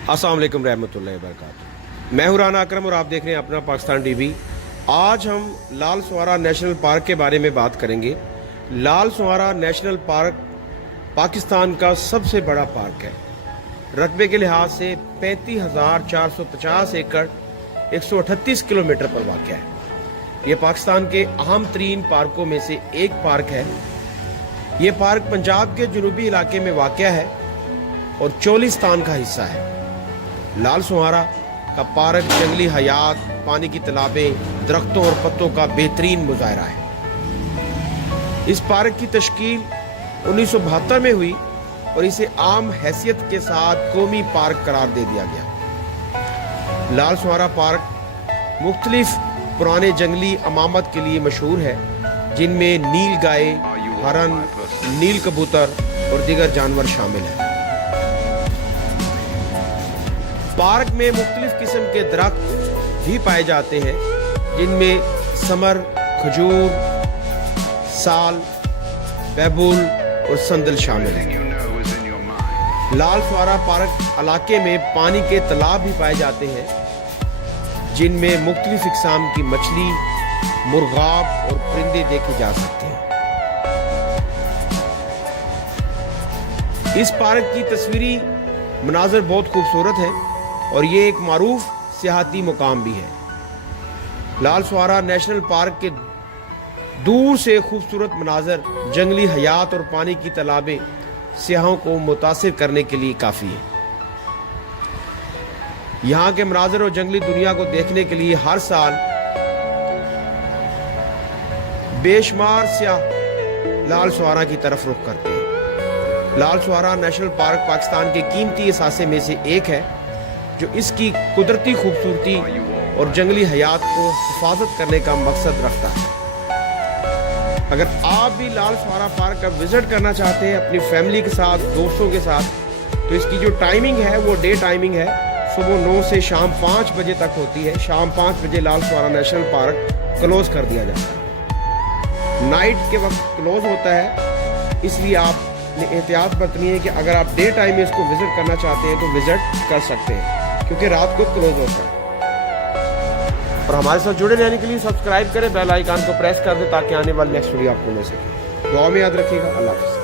अस्सलाम वालेकुम रहमतुल्लाहि व बरकातुहू। मैं हूं राना अकरम और आप देख रहे हैं अपना पाकिस्तान टीवी। आज हम लाल सुहारा नेशनल पार्क के बारे में बात करेंगे। लाल सुहारा नेशनल पार्क पाकिस्तान का सबसे बड़ा पार्क है। रकबे के लिहाज से 35,450 एकड़ 138 किलोमीटर पर वाक़ है। ये पाकिस्तान के अहम तरीन पार्कों में से एक पार्क है। ये पार्क पंजाब के जनूबी इलाके में वाक़ है और चोलिस्तान का हिस्सा है। लाल सुहारा का पार्क जंगली हयात, पानी की तालाबें, दरख्तों और पत्तों का बेहतरीन मुजाहरा है। इस पार्क की तश्कील 1972 में हुई और इसे आम हैसियत के साथ कौमी पार्क करार दे दिया गया। लाल सुहारा पार्क मुख्तलिफ पुराने जंगली अमामत के लिए मशहूर है, जिनमें नील गाय, हरन, नील कबूतर और दीगर जानवर शामिल हैं। पार्क में मुख्तलिफ किस्म के दरख्त भी पाए जाते हैं, जिनमें समर, खजूर, साल, बैबुल और संदल शामिल हैं। लाल सुहारा पार्क इलाके में पानी के तालाब भी पाए जाते हैं, जिनमें मुख्तलिफ इकसाम की मछली, मुर्गाब और परिंदे देखे जा सकते हैं। इस पार्क की तस्वीरी मनाजर बहुत खूबसूरत है और ये एक मारूफ सियाहती मुकाम भी है। लाल सुहारा नेशनल पार्क के दूर से खूबसूरत मनाजर, जंगली हयात और पानी की तालाबें सियाहों को मुतासिर करने के लिए काफ़ी है। यहाँ के मनाजर और जंगली दुनिया को देखने के लिए हर साल बेशुमार सियाह लाल सुहारा की तरफ रुख करते हैं। लाल सुहारा नेशनल पार्क पाकिस्तान के कीमती असासे में से एक है, जो इसकी कुदरती खूबसूरती और जंगली हयात को हिफाजत करने का मकसद रखता है। अगर आप भी लाल सुहारा पार्क का विजिट करना चाहते हैं अपनी फैमिली के साथ, दोस्तों के साथ, तो इसकी जो टाइमिंग है वो डे टाइमिंग है। सुबह 9 से शाम 5 बजे तक होती है। शाम 5 बजे लाल सुहारा नेशनल पार्क क्लोज कर दिया जाता है। नाइट के वक्त क्लोज होता है, इसलिए आप एहतियात बरतनी है कि अगर आप डे टाइम में इसको विजिट करना चाहते हैं तो विजिट कर सकते हैं, क्योंकि रात को क्लोज होता है। और हमारे साथ जुड़े रहने के लिए सब्सक्राइब करें, बेल आइकन को प्रेस कर दें ताकि आने वाली नेक्स्ट वीडियो आपको मिल सके। दुआ में याद रखिएगा। अल्लाह हाफ़िज़।